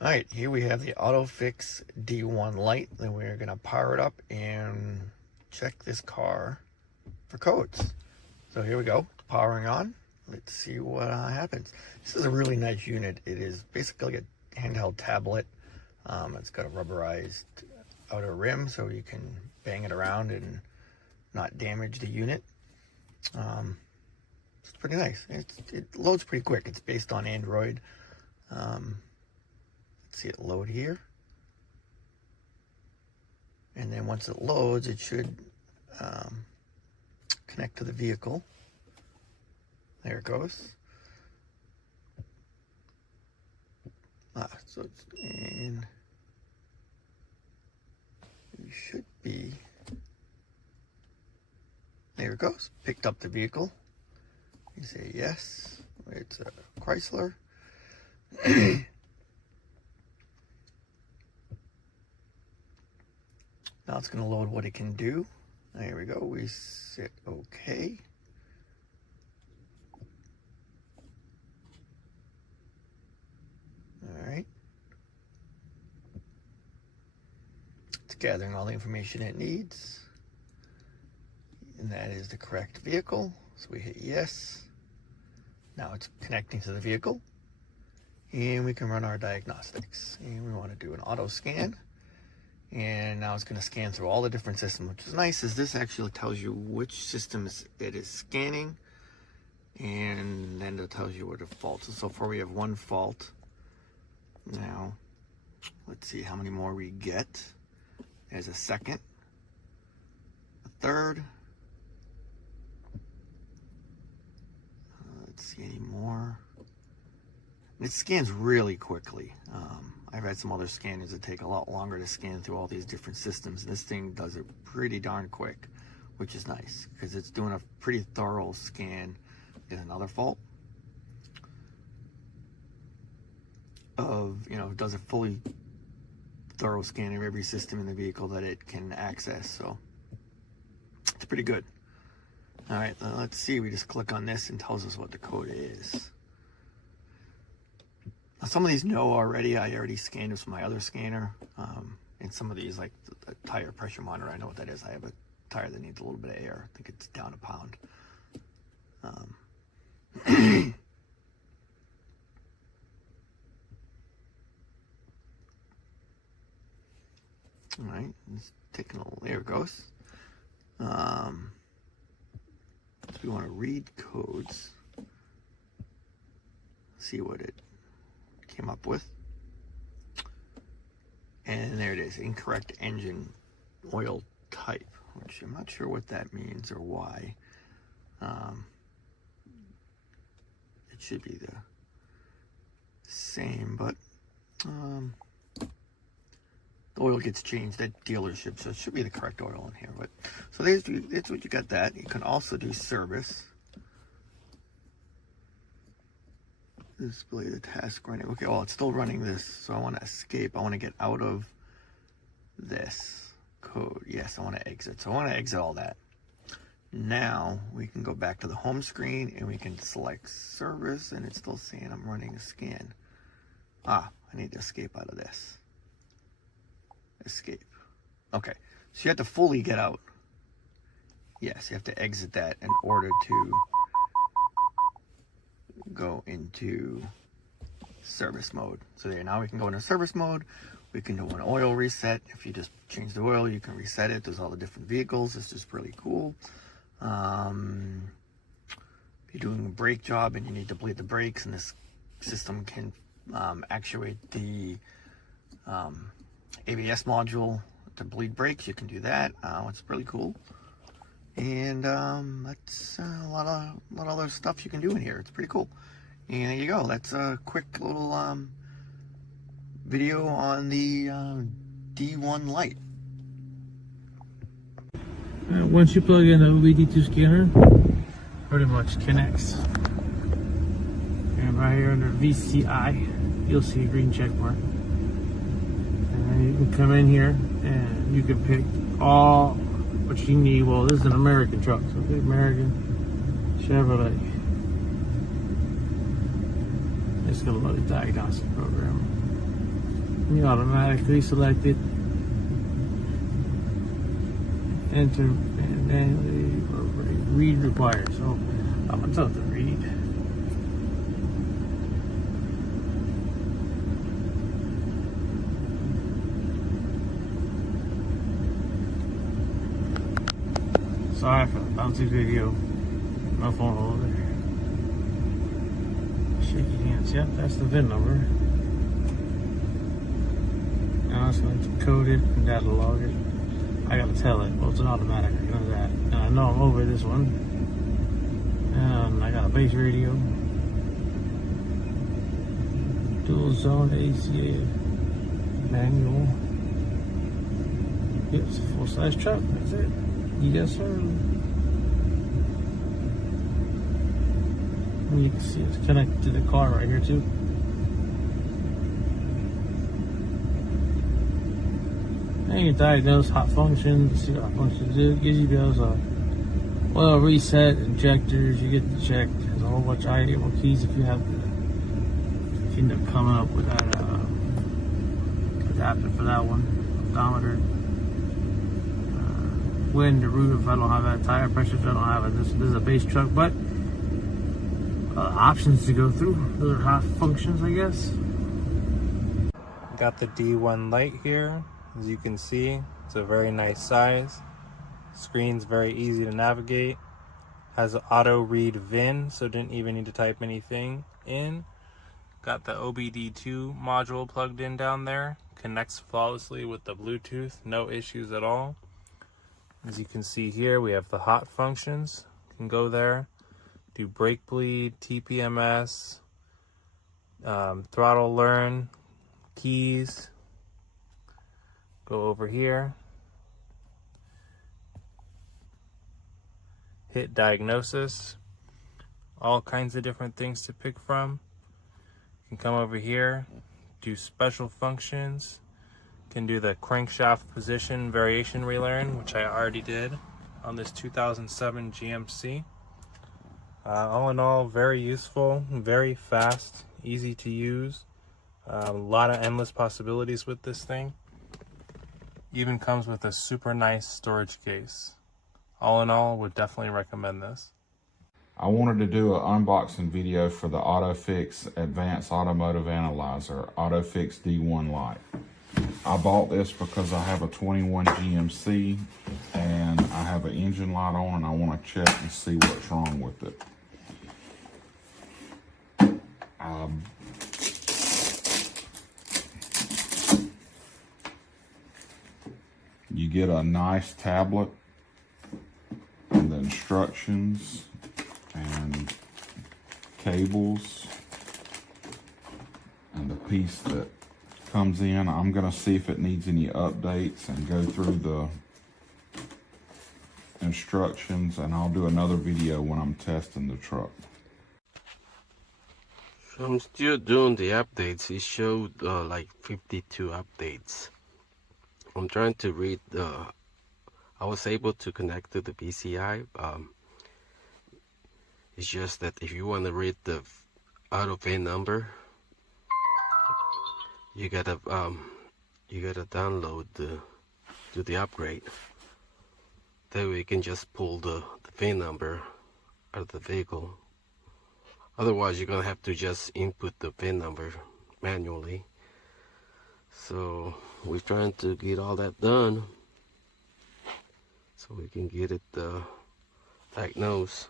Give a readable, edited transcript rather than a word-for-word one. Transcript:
All right, here we have the OTOFIX D1 Lite, and we're going to power it up and check this car for codes. So here we go, powering on. Let's see what happens. This is a really nice unit. It is basically a handheld tablet. It's got a rubberized outer rim so you can bang it around and not damage the unit. It's pretty nice. It loads pretty quick. It's based on Android. See it load here, and then once it loads it should connect to the vehicle. There it goes. So it's in, you should be, there it goes, picked up the vehicle. You say yes, it's a Chrysler. Now it's going to load what it can do. There we go. We sit OK. All right. It's gathering all the information it needs. And that is the correct vehicle. So we hit yes. Now it's connecting to the vehicle. And we can run our diagnostics. And we want to do an auto scan. And now it's going to scan through all the different systems, which is nice, is this actually tells you which systems it is scanning, and then it tells you what the faults. So far we have one fault. Now, let's see how many more we get. There's a second, a third. Let's see any more. It scans really quickly. I've had some other scanners that take a lot longer to scan through all these different systems. This thing does it pretty darn quick, which is nice because it's doing a pretty thorough scan. There's another fault of, it does a fully thorough scan of every system in the vehicle that it can access. So it's pretty good. All right, let's see. We just click on this and tells us what the code is. Some of these know already. I already scanned this with my other scanner. And some of these, like the tire pressure monitor, I know what that is. I have a tire that needs a little bit of air. I think it's down a pound. All right, it's taking a little, there it goes. So we want to read codes, see what it came up with. And there it is, incorrect engine oil type, which I'm not sure what that means or why. It should be the same, but the oil gets changed at dealership, so it should be the correct oil in here. But so there's what you got. That you can also do service. Display the task running. Okay, well, it's still running this, so I want to escape. I want to get out of this code. Yes, I want to exit. So I want to exit all that. Now we can go back to the home screen and we can select service, and it's still saying I'm running a scan. I need to escape out of this. Escape. Okay, so you have to fully get out. Yes, you have to exit that in order to go into service mode. So there, now we can go into service mode. We can do an oil reset. If you just change the oil, you can reset it. There's all the different vehicles. It's just really cool. If you're doing a brake job and you need to bleed the brakes, and this system can actuate the ABS module to bleed brakes, you can do that. It's really cool. And that's a lot of other stuff you can do in here. It's pretty cool. And there you go. That's a quick little video on the D1 Lite. Once you plug in the VD2 scanner, pretty much connects. And right here under VCI, you'll see a green check mark. And you can come in here and you can pick all what you need. Well, this is an American truck, so pick American Chevrolet. It's gonna load a diagnostic program. You automatically select it. Enter and then read required. So I'm gonna tell it to read. Sorry for the bouncy video. My phone over there. Shaky hands. Yep, that's the VIN number. Now it's going to code it and data log it. I gotta tell it. Well, it's an automatic. I know that. And I know I'm over this one. And I got a base radio. Dual zone ACA manual. Yep, it's a full size truck. That's it. Yes, sir. And you can see it's connected to the car right here too. And you diagnose hot functions, see what hot functions do. It gives you those oil reset, injectors, you get the check. There's a whole bunch of idle keys if you have the, if you end up coming up with that adapter for that one, odometer. Wind, the roof if I don't have that, tire pressure if I don't have it. This is a base truck, but options to go through. Those are hot functions, I guess. Got the D1 Lite here. As you can see, it's a very nice size. Screen's very easy to navigate. Has an auto read VIN, so didn't even need to type anything in. Got the OBD2 module plugged in down there. Connects flawlessly with the Bluetooth, no issues at all. As you can see here, we have the hot functions. You can go there, do brake bleed, TPMS, throttle learn, keys. Go over here, hit diagnosis, all kinds of different things to pick from. You can come over here, do special functions. Can do the crankshaft position variation relearn, which I already did on this 2007 GMC. All in all, very useful, very fast, easy to use. A lot of endless possibilities with this thing. Even comes with a super nice storage case. All in all, would definitely recommend this. I wanted to do an unboxing video for the OTOFIX Advanced Automotive Analyzer, OTOFIX D1 Lite. I bought this because I have a 21 GMC and I have an engine light on and I want to check and see what's wrong with it. You get a nice tablet and the instructions and cables and the piece that comes in. I'm going to see if it needs any updates and go through the instructions, and I'll do another video when I'm testing the truck. So I'm still doing the updates. It showed like 52 updates. I'm trying to read I was able to connect to the PCI. It's just that if you want to read the auto VIN number, you gotta download do the upgrade. That way you can just pull the VIN number out of the vehicle. Otherwise you're gonna have to just input the VIN number manually. So we're trying to get all that done so we can get it diagnosed.